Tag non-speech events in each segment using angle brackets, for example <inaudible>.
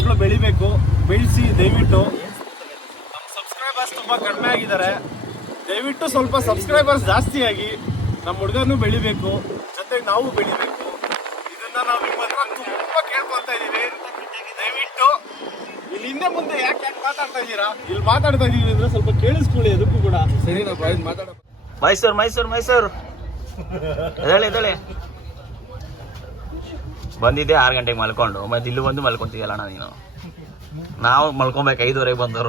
ಮಕ್ಕಳು ಬೆಳಿಬೇಕು ಬೆಳೆಸಿ ದಯವಿಟ್ಟು. ನಮ್ಮ ಸಬ್ಸ್ಕ್ರೈಬರ್ಸ್ ತುಂಬ ಕಡಿಮೆ ಆಗಿದ್ದಾರೆ. ದಯವಿಟ್ಟು ಸ್ವಲ್ಪ ಸಬ್ಸ್ಕ್ರೈಬರ್ಸ್ ಜಾಸ್ತಿ ಆಗಿ ನಮ್ಮ ಹುಡುಗನೂ ಬೆಳಿಬೇಕು ಜೊತೆಗೆ ನಾವು ಬೆಳಿಬೇಕು. ಇದನ್ನ ನಾವು ನಿಮ್ಮ ಹತ್ರ ತುಂಬ ಕೇಳ್ಕೊತಾ ಇದ್ದೀವಿ. ದಯವಿಟ್ಟು ಇಲ್ಲಿ ಹಿಂದೆ ಮುಂದೆ ಯಾಕೆ ಯಾಕೆ ಮಾತಾಡ್ತಾ ಇದ್ದೀರಾ? ಇಲ್ಲಿ ಮಾತಾಡ್ತಾ ಇದ್ದೀವಿ ಅಂದ್ರೆ ಸ್ವಲ್ಪ ಕೇಳಿಸ್ಕೊಳ್ಳಿ ಅದಕ್ಕೂ ಕೂಡ. ಸರಿ ನಾವು ಮಾತಾಡ ಮೈಸೂರು ಮೈಸೂರು ಮೈಸೂರು. ಹೇಳಿ ಎದಳೆ ಬಂದಿದ್ದೆ ಆರು ಗಂಟೆಗೆ ಮಲ್ಕೊಂಡು. ಮತ್ತೆ ಇಲ್ಲಿ ಬಂದು ಮಲ್ಕೊಂತೀಯಲ್ಲ ಅಣ್ಣ ನೀನು. ನಾವು ಮಲ್ಕೊಬೇಕು ಐದುವರೆಗೆ ಎದ್ಬಾರ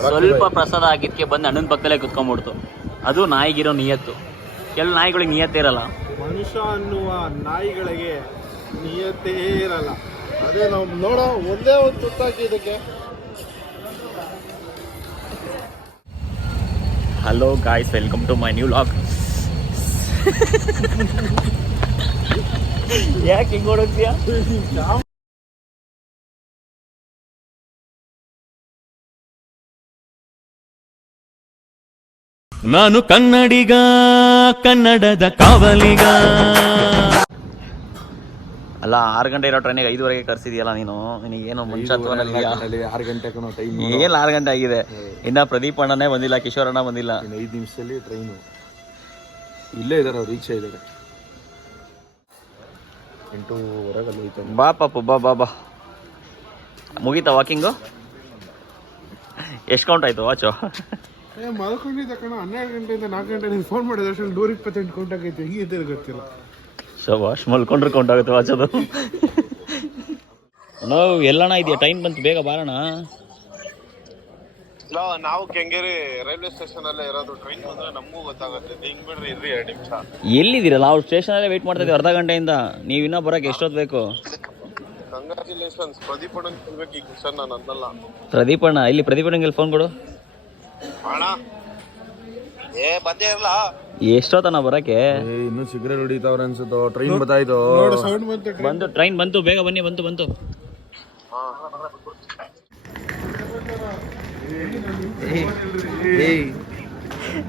ಸ್ವಲ್ಪ ಪ್ರಸಾದ ಆಗಿದ್ದಕ್ಕೆ ಬಂದು ಅಣ್ಣನ ಪಕ್ಕದಲ್ಲೇ ಕುತ್ಕೊಂಡ್ಬಿಡ್ತು. ಅದು ನಾಯಿಗಿರೋ ನಿಯತ್ತು. ಎಲ್ಲ ನಾಯಿಗಳಿಗೆ ನಿಯತ್ತೇ ಇರಲ್ಲ. ಮನುಷ್ಯ ಅನ್ನುವ ನಾಯಿಗಳಿಗೆ ನಿಯತ್ತೇ ಇರಲ್ಲ. ಅದೇ ನಾವು ನೋಡೋ ಒಂದೇ ಒಂದು ತುತ್ತಾಕಿ ಇದಕ್ಕೆ. Hello guys welcome to my new vlog <laughs> ಯಾಕೆ ಹಿಂಗೆ ಓಡೋಗ್ತೀಯಾ? ನಾನು ಕನ್ನಡಿಗ ಕನ್ನಡದ ಕಾವಲಿಗ. ಅಲ್ಲ ಆರು ಗಂಟೆ ಇರೋ ಟ್ರೈನಿಗೆ ಐದುವರೆಗೆ ಕರ್ಸಿದ್ಯಲ್ಲ ನೀನು? ನಿನಗೇನು ಮುಂಚತ್ವನಲ್ಲಿಯಾ ಆರು ಗಂಟೆ ಟೈಮ್ ಏನ್ ಆರು ಗಂಟೆ ಆಗಿದೆ? ಇನ್ನ ಪ್ರದೀಪ್ ಅಣ್ಣನೇ ಬಂದಿಲ್ಲ ಕಿಶೋರ್ ಅಣ್ಣ ಬಂದಿಲ್ಲ. ಐದು ನಿಮಿಷದಲ್ಲಿ ಟ್ರೈನು ಇಲ್ಲೇ ಇದಾರೆ ಅವ್ರು ಈಚೆ ಇದ್ದಾರೆ ಎಂಟೂವರೆಗೆ ಹೋಯ್ತಾನೆ ಬಾ ಪಾಪ ಬಾ ಬಾ ಬಾ. ಮುಗೀತಾ ವಾಕಿಂಗು ಎಷ್ಟು ಕೌಂಟ್ ಆಯ್ತು ವಾಚು ಏ ಮಲ್ಕೊಂಡಿದ್ದ ಕಣ ಹನ್ನೆರಡು ಗಂಟೆಯಿಂದ ನಾಲ್ಕು ಗಂಟೆ ನಿಮ್ಗೆ ಫೋನ್ ಮಾಡಿದ ಅಷ್ಟರಲ್ಲಿ ನೂರ ಇಪ್ಪತ್ತೆಂಟು ಕೌಂಟ್ ಆಗೈತೆ ಹೆಂಗಿದೆ ಗೊತ್ತಿಲ್ಲ. ಶಬಾಷ್ ಮಲ್ಕೊಂಡ್ರೆ ಕೌಂಟ್ ಆಗುತ್ತೆ ವಾಚದು ನಾವು <laughs> ಎಲ್ಲಣ್ಣ ಇದೆಯಾ? ಟೈಮ್ ಬಂತು ಬೇಗ ಬಾರಣ ಇಲ್ಲ ನಾವು ಕೆಂಗೇರಿ ರೈಲ್ವೆ ಸ್ಟೇಷನ್ ಅಲ್ಲೇ ಇರೋದು. ಟ್ರೈನ್ ಬಂದ್ರೆ ನಮಗೂ ಗೊತ್ತಾಗುತ್ತೆ. ಹಿಂಗ್ ಬಿಡ್ರಿ ಇರ್ರಿ ಎರಡು ನಿಮಿಷ. ಎಲ್ಲಿದ್ದೀರಲ್ಲ? ನಾವು ಸ್ಟೇಷನಲ್ಲೇ ವೇಟ್ ಮಾಡ್ತಾ ಇದೀವಿ ಅರ್ಧ ಗಂಟೆಯಿಂದ. ನೀವು ಇನ್ನೂ ಬರೋಕೆ ಎಷ್ಟೊತ್ತು ಬೇಕು? ಕಂಗ್ರ್ಯಾಚುಲೇಷನ್ಸ್ ಪ್ರದೀಪ್ ಅಣ್ಣ ಕೇಳ್ಬೇಕು ಈ ಕ್ವಶನ್ ನಾನು ಅಂದಲ್ಲ. ಪ್ರದೀಪ್ ಅಣ್ಣ ಇಲ್ಲಿ ಪ್ರದೀಪ್ ಅಣ್ಣಂಗೆ ಫೋನ್ ಕೊಡು. ಅಣ್ಣ ಏ ಬಂದೇ ಇರಲ್ಲ ಎಷ್ಟೊತ್ತಣ್ಣ ಬರಕ್ಕೆ ಏ ಇನ್ನೂ ಸಿಗರೇಟ್ ಹೊಡಿತಾವ್ರ ಅನ್ಸುತ್ತೋ? ಟ್ರೈನ್ ಬತ್ತಾಯ್ತು? ಬಂತು ಬಂತು ಟ್ರೈನ್ ಬಂತು ಬೇಗ ಬನ್ನಿ ಬಂತು ಬಂತು. ಏಯ್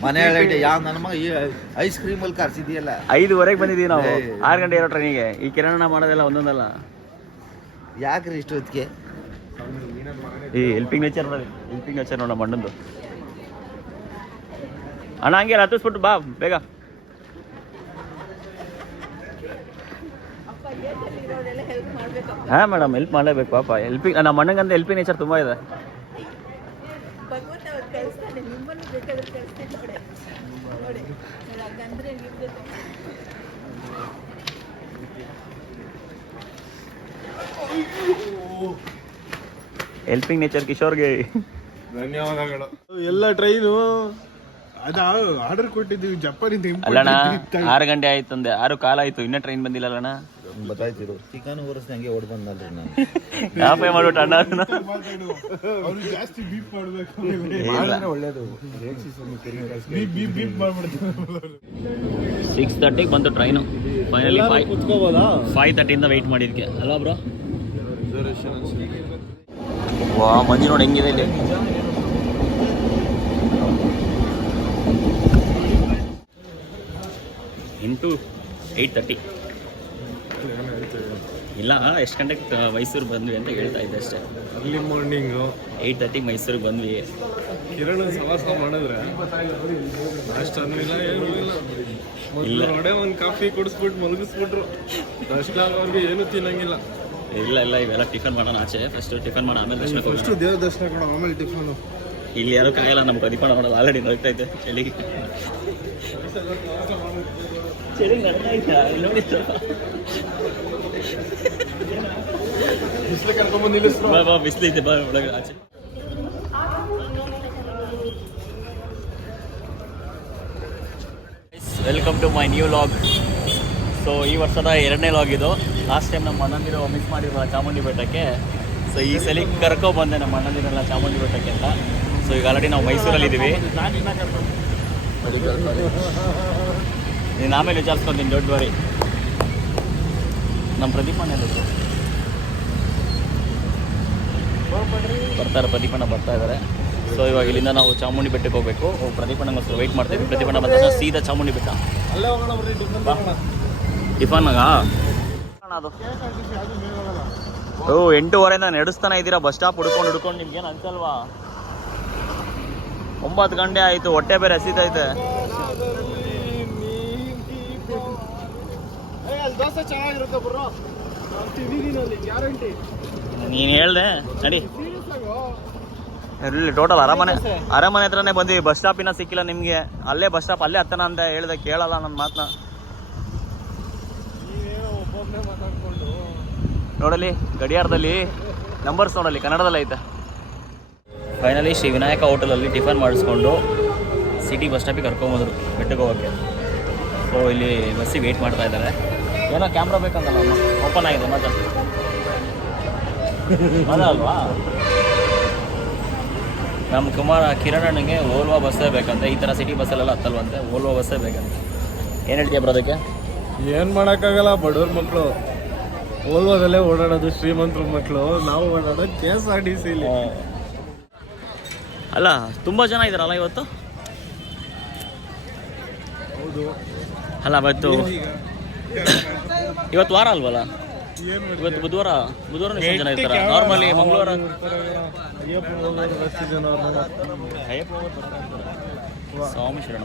ಮನೆ ಯಾವ ನನ್ನ ಮಗ ಈ ಐಸ್ ಕ್ರೀಮ್ ಅಲ್ಲಿ ಕರ್ಸಿದ್ಯಲ್ಲ? ಐದುವರೆಗೆ ಬಂದಿದ್ದೀವಿ ನಾವು. ಆರು ಗಂಟೆ ಇರೋ ಟ್ರೈನಿಗೆ ಈ ಕಿರಣ ಮಾಡೋದೆಲ್ಲ ಒಂದೊಂದಲ್ಲ. ಯಾಕ್ರಿ ಇಷ್ಟೊತ್ತಿಗೆ ಈ ಹೆಲ್ಪಿಂಗ್ ನೇಚರ್ ನೋಡಿ ಹೆಲ್ಪಿಂಗ್ ನೇಚರ್ ನೋಡ ಮಣ್ಣಂದು ಅಣ್ಣ ಹಂಗೆ ಹತ್ತಿಸ್ಬಿಟ್ಟು ಬಾ ಬೇಗ. ಹಾ ಮೇಡಮ್ ಹೆಲ್ಪ್ ಮಾಡಲೇಬೇಕು ಪಾಪ. ಹೆಲ್ಪಿಂಗ್ ನಮ್ಮ ಅಣ್ಣಂಗಂತ ಹೆಲ್ಪಿಂಗ್ ನೇಚರ್ ತುಂಬ ಇದೆ ಭಗವಂತ ಅವ್ರು ಕಳಿಸ್ತಾನೆ ನಿಮ್ಮನ್ನು ಬೇಕಾದ್ರೆ ಕಳಿಸ್ತೀನಿ ನೋಡಿ ನೋಡಿ ಹಾಗಂದ್ರೆ ನಿಮ್ಗೆ ಹೆಲ್ಪಿಂಗ್ ನೇಚರ್ ಕಿಶೋರ್ಗೆ ಧನ್ಯವಾದಗಳು. ಎಲ್ಲ ಟ್ರೈನು ಅದ ಆರ್ಡರ್ ಕೊಟ್ಟಿದ್ದೀವಿ ಜಪಾನಿಂದ ಅಲ್ಲಣ್ಣ ಆರು ಗಂಟೆ ಆಯ್ತು ಅಂದೆ ಆರು ಕಾಲ ಆಯ್ತು ಇನ್ನೂ ಟ್ರೈನ್ ಬಂದಿಲ್ಲ ಅಲ್ಲಣ್ಣ ಬತ್ತಾಯ್ತಿರು ಚಿಕನ್ ಉರ್ಸ್ ಹಂಗೆ ಓಡ್ ಬಂದಲ್ರಿ ನಾನು. ಯಾಪೇ ಮಾಡ್ಬಿಟ್ಟು ಅಣ್ಣ. ಅವ್ರು ಜಾಸ್ತಿ ಬೀಪ್ ಮಾಡ್ಬೇಕು. ಒಳ್ಳೇದು. ಬೀಪ್ ಬೀಪ್ ಸಿಕ್ಸ್ ತರ್ಟಿಗೆ ಬಂತು ಟ್ರೈನು ಫೈನಲಿ ಫೈವ್ ಕುತ್ಕೋಬೋದಾ? ಫೈವ್ ತರ್ಟಿಯಿಂದ ವೆಯ್ಟ್ ಮಾಡಿದ್ಕೆ. ಅಲ್ವಾ ಬ್ರೋ ವಾ ಮಂಜು ನೋಡಿ ಹೆಂಗಿದೆ ಇಲ್ಲಿ. ಎಂಟು ಏಯ್ಟ್ ತರ್ಟಿ ಇಲ್ಲ ಎಷ್ಟು ಗಂಟೆಗೆ ಮೈಸೂರು ಬಂದ್ವಿ ಅಂತ ಹೇಳ್ತಾ ಇದ್ದೆ ಅಷ್ಟೇ. ಅರ್ಲಿ ಮಾರ್ನಿಂಗು ಏಯ್ಟ್ ತರ್ಟಿಗೆ ಮೈಸೂರಿಗೆ ಬಂದ್ವಿ. ಕಿರಣ ಸವಾಸ ಮಾಡಿದ್ರೆ ಅಷ್ಟು ಅನ್ನಿಲ್ಲ ಏನೂ ಇಲ್ಲ. ಮೊದಲು ಹೊಡೆ ಒಂದು ಕಾಫಿ ಕುಡಿಸ್ಬಿಟ್ಟು ಮಲಗಿಸ್ಬಿಟ್ರು. ಅಷ್ಟು ಅವ್ರಿಗೆ ಏನು ತಿನ್ನಂಗಿಲ್ಲ. ಇಲ್ಲ ಇಲ್ಲ ಇವೆಲ್ಲ ಟಿಫನ್ ಮಾಡೋಣ ಆಚೆ. ಫಸ್ಟ್ ಟಿಫನ್ ಮಾಡೋಣ ಆಮೇಲೆ ದರ್ಶನ ಫಸ್ಟು ದೇವ್ರ ದರ್ಶನ ಕೊಡೋ ಆಮೇಲೆ ಟಿಫನು ಇಲ್ಲಿ ಯಾರು ಕಾಯಲ್ಲ ನಮ್ಗೆ ಅದಿಪಾಣ ಮಾಡೋದು ಆಲ್ರೆಡಿ ನೋಡ್ತಾ ಇದ್ದೆ ಚಳಿಗೆ ಚಳಿ ನಡ್ತಾ ಇದ್ದ ನೋಡಿ. ಬಿಸಿಲು ಕರ್ಕೊಂಡ್ಬಂದು ನಿಲ್ಲಿಸ್ರು. ಬಾ ಬಾ ಬಿಸಿಲೈತೆ ಬಾ, ಒಳಗೆ, ಆಚೆ. Welcome to my new vlog so ಈ ವರ್ಷದ ಎರಡನೇ ಲಾಗ್ ಇದು. ಲಾಸ್ಟ್ ಟೈಮ್ ನಮ್ಮ ಅಣ್ಣಂದಿರು ಮಿಸ್ ಮಾಡಿರೋ ಚಾಮುಂಡಿ ಬೆಟ್ಟಕ್ಕೆ. ಸೊ ಈ ಸಲ ಕರ್ಕೊ ಬಂದೆ ನಮ್ಮ ಅಣ್ಣಂದಿರಲ್ಲ ಚಾಮುಂಡಿ ಬೆಟ್ಟಕ್ಕೆ ಅಂತ. ಸೊ ಈಗ ಆಲ್ರೆಡಿ ನಾವು ಮೈಸೂರಲ್ಲಿ ಇದ್ದೀವಿ ನೀನು ಆಮೇಲೆ ವಿಚಾರಿಸ್ಕೊಂತೀನಿ ದೊಡ್ಡ ವರಿ ನಮ್ಮ ಪ್ರದೀಪ್ ಎಲ್ಲಿದ್ರು? ಬರ್ತಾರೆ ಪ್ರದೀಪಣ್ಣ ಬರ್ತಾ ಇದ್ದಾರೆ. ಸೊ ಇವಾಗ ಇಲ್ಲಿಂದ ನಾವು ಚಾಮುಂಡಿ ಬೆಟ್ಟಕ್ಕೆ ಹೋಗಬೇಕು. ಪ್ರದೀಪಣ್ಣಗೋಸ್ಕರ ವೆಯ್ಟ್ ಮಾಡ್ತೀವಿ. ಪ್ರದೀಪಣ್ಣ ಬಂದ ಸೀದಾ ಚಾಮುಂಡಿ ಬೆಟ್ಟ. ಅಲ್ಲೇ ಹೋಗೋಣ ಬರ್ರಿ ಟಿಫನ್ ಟಿಫನ್ನಾಗ ಅದು. ಓ ಎಂಟೂವರೆಯಿಂದ ನಡೆಸ್ತಾನೆ ಇದ್ದೀರಾ? ಬಸ್ ಸ್ಟಾಪ್ ಹುಡ್ಕೊಂಡು ಹುಡ್ಕೊಂಡು ನಿಮ್ಗೇನು ಅನ್ಸಲ್ವಾ? ಒಂಬತ್ತು ಗಂಟೆ ಆಯಿತು ಹೊಟ್ಟೆ ಬೇರೆ ಹಸಿತೈತೆ. ದೋಸೆ ಚೆನ್ನಾಗಿರುತ್ತೆ ಬ್ರೋ ಗ್ಯಾರಂಟಿ. ನೀನು ಹೇಳ್ದೆ ನಡಿ. ಇಲ್ಲಿ ಟೋಟಲ್ ಅರಮನೆ ಅರಮನೆ ಹತ್ರನೇ ಬಂದ್ವಿ ಬಸ್ ಸ್ಟಾಪಿನ ಸಿಕ್ಕಿಲ್ಲ ನಿಮಗೆ. ಅಲ್ಲೇ ಬಸ್ ಸ್ಟಾಪ್ ಅಲ್ಲೇ ಹತ್ತನ ಅಂತ ಹೇಳ್ದೆ ಕೇಳಲ್ಲ ನನ್ನ ಮಾತನ್ನ ನೋಡಲಿ ಗಡಿಯಾರದಲ್ಲಿ ನಂಬರ್ಸ್ ನೋಡಲಿ ಕನ್ನಡದಲ್ಲಿ ಐತೆ. ಫೈನಲಿ ಶ್ರೀ ವಿನಾಯಕ ಹೋಟೆಲಲ್ಲಿ ಟಿಫನ್ ಮಾಡಿಸ್ಕೊಂಡು ಸಿಟಿ ಬಸ್ ಸ್ಟಾಪಿಗೆ ಕರ್ಕೊಂಬಂದ್ರು ಬೆಟ್ಟಕ್ಕೆ ಹೋಗೋಕ್ಕೆ. ಸೊ ಇಲ್ಲಿ ಬಸ್ಸಿಗೆ ವೆಯ್ಟ್ ಮಾಡ್ತಾ ಇದ್ದಾರೆ. ಏನೋ ಕ್ಯಾಮ್ರಾ ಬೇಕಂತಲ್ಲ ಓಪನ್ ಆಗಿದೆ ಮತ್ತೆ ಅದ ಅಲ್ವಾ ನಮ್ಮ ಕುಮಾರ ಕಿರಣ್ ಅಣ್ಣಂಗೆ ಓಲ್ವಾ ಬಸ್ಸೇ ಬೇಕಂತೆ. ಈ ಥರ ಸಿಟಿ ಬಸ್ಸಲ್ಲೆಲ್ಲ ಹತ್ತಲ್ವಂತೆ. ಓಲ್ವಾ ಬಸ್ಸೇ ಬೇಕಂತೆ. ಏನು ಹೇಳ್ತೀಯ ಬರೋದಕ್ಕೆ ಏನು ಮಾಡಕ್ಕಾಗಲ್ಲ ಬಡವ್ರ ಮಕ್ಕಳು ಓಲ್ವಾದಲ್ಲೇ ಓಡಾಡೋದು ಶ್ರೀಮಂತರ ಮಕ್ಕಳು ನಾವು ಓಡಾಡೋದು ಕೆ ಎಸ್ ಆರ್ ಟಿ ಸಿಲಿ ಅಲ್ಲ ತುಂಬ ಜನ ಇದ್ದಾರಲ್ಲ ಇವತ್ತು? ಹೌದು. ಅಲ್ಲ ಇವತ್ತು <coughs> ಇವತ್ತು ವಾರ ಅಲ್ವಲ್ಲ? ಇವತ್ತು ಬುಧವಾರ ಬುಧವಾರ ಎಷ್ಟು ಜನ ಇರ್ತಾರೆ ನಾರ್ಮಲಿ ಮಂಗಳವಾರ ಸ್ವಾಮಿ ಶರಣ.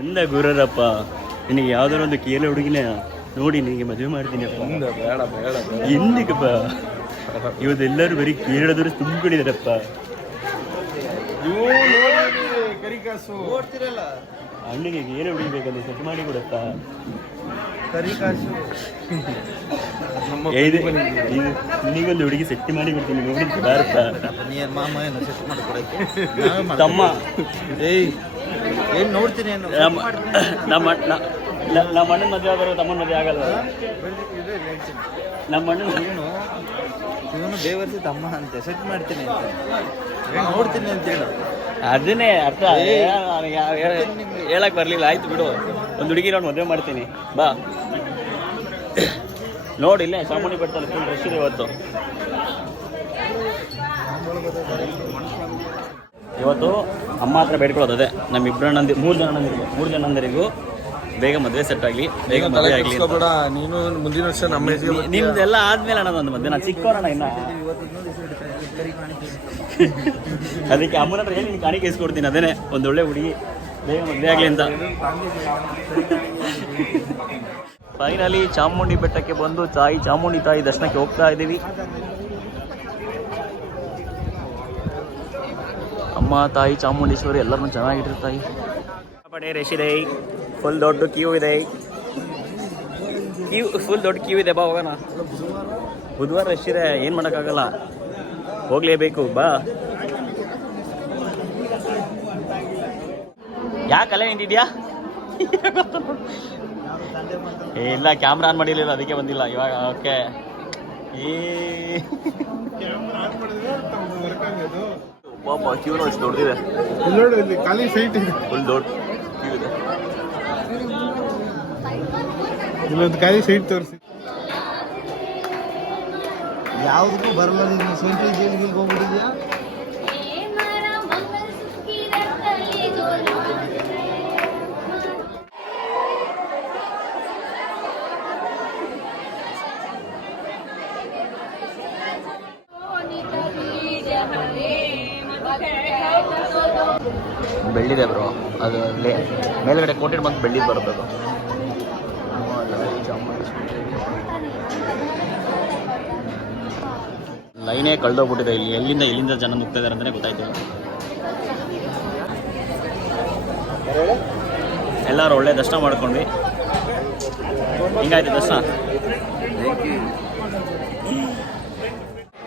ಎಂದ ಗುರರಪ್ಪ ನಿನಗೆ ಯಾವ್ದಾರ ಒಂದು ಕೇಳ ಹುಡುಗಿನ ನೋಡಿ ನಿನಗೆ ಮದುವೆ ಮಾಡ್ತೀನಿ ಅಪ್ಪ. ಬೇಡ ಬೇಡ ಎಂದಿಗಪ್ಪ? ಇವತ್ತೆಲ್ಲರೂ ಬರೀ ಕೇಳೋದ್ರು ತುಂಬಿಕೊಂಡಿದಾರಪ್ಪ ಕರಿಕಾಸು. ನೋಡ್ತಿರಲ್ಲ. ಅಣ್ಣಗೆ ಏನು ಹುಡುಗಬೇಕಂತ ಸೆಟ್ ಮಾಡಿ ಕೊಡಪ್ಪ. ನಿನಗೊಂದು ಹುಡುಗಿ ಸೆಟ್ ಮಾಡಿ ಕೊಡ್ತೀನಿ ನೋಡಿ ಬಾರಪ್ಪ ನೀನ್ ಮಾಮ ಏನು ಸೆಟ್ ಮಾಡ್ಕೊಡಕ್ಕೆ? <laughs> ತಮ್ಮ ಏಯ್ ಏನ್ ನೋಡ್ತೀನಿ ಏನು? ನಮ್ಮ ನಮ್ಮ ಅಣ್ಣನ ಮದುವೆ ಆದ್ರೆ ತಮ್ಮನ ಮದುವೆ ಆಗಲ್ಲ ನಮ್ಮ ಅಣ್ಣನ ಇವನು ಇವನು ಬೇವರ್ಸಿ ತಮ್ಮ ಅಂತ ಸೆಟ್ ಮಾಡ್ತೀನಿ ಅಂತ. ಏನ್ ನೋಡ್ತೀನಿ ಅಂತ ಹೇಳು. ಅದನ್ನೇ ಅರ್ಥ. ಹೇಳಕ್ ಬರ್ಲಿಲ್ಲ. ಆಯ್ತು ಬಿಡು. ಒಂದು ಹುಡುಗಿ ನೋಡಿ ಮದುವೆ ಮಾಡ್ತೀನಿ. ಬಾ. ನೋಡಿಲ್ಲೇ ಸಾಮಾನ್ಯ ಬರ್ತಾನೆ ಫುಲ್ ರಶ್ ಇದೆ ಇವತ್ತು. ಇವತ್ತು ಅಮ್ಮ ಹತ್ರ ಬೇಡ್ಕೊಳ್ಳೋದು ಅದೇ. ನಮ್ಮ ಇಬ್ಬರು ಅಣ್ಣಂದಿ ಮೂರು ಜನ ಮೂರು ಜನ ಬೇಗ ಮದುವೆ ಸೆಟ್ ಆಗಲಿ. ಬೇಗ ಮದುವೆ ಆಗಲಿ ನೀನು ಮುಂದಿನ ವರ್ಷ ನಮ್ಮ ನಿಮ್ದೆಲ್ಲ ಆದ್ಮೇಲೆ ಅಣ್ಣ ಒಂದು ಮದುವೆ. ನಾನು ಚಿಕ್ಕವರಣ್ಣ ಇನ್ನ. ಅದಕ್ಕೆ ಅಮ್ಮನ ಹತ್ರ ನೀನು ಕಾಣಿಕೆ ಇಸ್ಕೊಡ್ತೀನಿ ಅದೇನೆ, ಒಂದು ಒಳ್ಳೆ ಹುಡುಗಿ. ಬೇಗ ಮದುವೆ ಆಗಲಿ ಅಂತ. ಫೈನಲಿ ಚಾಮುಂಡಿ ಬೆಟ್ಟಕ್ಕೆ ಬಂದು ತಾಯಿ, ಚಾಮುಂಡಿ ತಾಯಿ ದರ್ಶನಕ್ಕೆ ಹೋಗ್ತಾ ಇದ್ದೀವಿ. ಅಮ್ಮ, ತಾಯಿ, ಚಾಮುಂಡೇಶ್ವರಿ, ಎಲ್ಲರನ್ನೂ ಚೆನ್ನಾಗಿಟ್ಟಿರ್ತಾಯಿ ಪಡೆ ರಶ್ ಇದೆ. ಫುಲ್ ದೊಡ್ಡ ಕ್ಯೂ ಇದೆ. ಕ್ಯೂ ಫುಲ್ ದೊಡ್ಡ ಕ್ಯೂ ಇದೆ ಬಾ ಹೋಗೋಣ. ಬುಧವಾರ ರಶ್ ಇದೆ. ಏನು ಮಾಡೋಕ್ಕಾಗಲ್ಲ. ಹೋಗ್ಲೇಬೇಕು ಬಾ. ಯಾಕೆ ಅಲ್ಲೇ ನಿಂತಿದ್ಯಾ? ಇಲ್ಲ ಕ್ಯಾಮ್ರಾ ಆನ್ ಮಾಡಿರಲಿಲ್ಲ ಅದಕ್ಕೆ ಬಂದಿಲ್ಲ. ಇವಾಗ ಓಕೆ. ಏ. ಪಾಪ ಕ್ಯೂನು ಅಷ್ಟು ದೊಡ್ಡದಿದೆ ನೋಡು ಇಲ್ಲಿ ಖಾಲಿ ಸೈಟ್ ಇದೆ. ಫುಲ್ ದೊಡ್ಡ ಕ್ಯೂ ಇದೆ. ಇಲ್ಲೊಂದು ಖಾಲಿ ಸೈಟ್ ತೋರಿಸಿ. ಯಾವ್ದಕ್ಕೂ ಬರಲ್ಲ ಸೆಂಟ್ರಲ್ ಜೈಲ್ಗೆ ಹೋಗ್ಬಿಟ್ಟಿದ್ಯಾ? ಬೆಳ್ಳಿದೆ ಬ್ರೋ ಅದು ಮೇಲ್ಗಡೆ ಕೋಟೆಡ್ ಬಂದು ಬೆಳ್ಳಿದ್ ಬರುತ್ತೆ ಅದು. ಲೈನೇ ಕಳೆದೋಗ್ಬಿಟ್ಟಿದೆ. ಇಲ್ಲಿ ಎಲ್ಲಿಂದ ಎಲ್ಲಿಂದ ಜನ ನುಗ್ತಾ ಇದಾರೆ ಅಂತಲೇ ಗೊತ್ತಾಯ್ತು. ಎಲ್ಲರೂ ಒಳ್ಳೆ ದರ್ಶನ ಮಾಡ್ಕೊಂಡ್ವಿ. ಹಿಂಗಾಯ್ತು ದರ್ಶನ?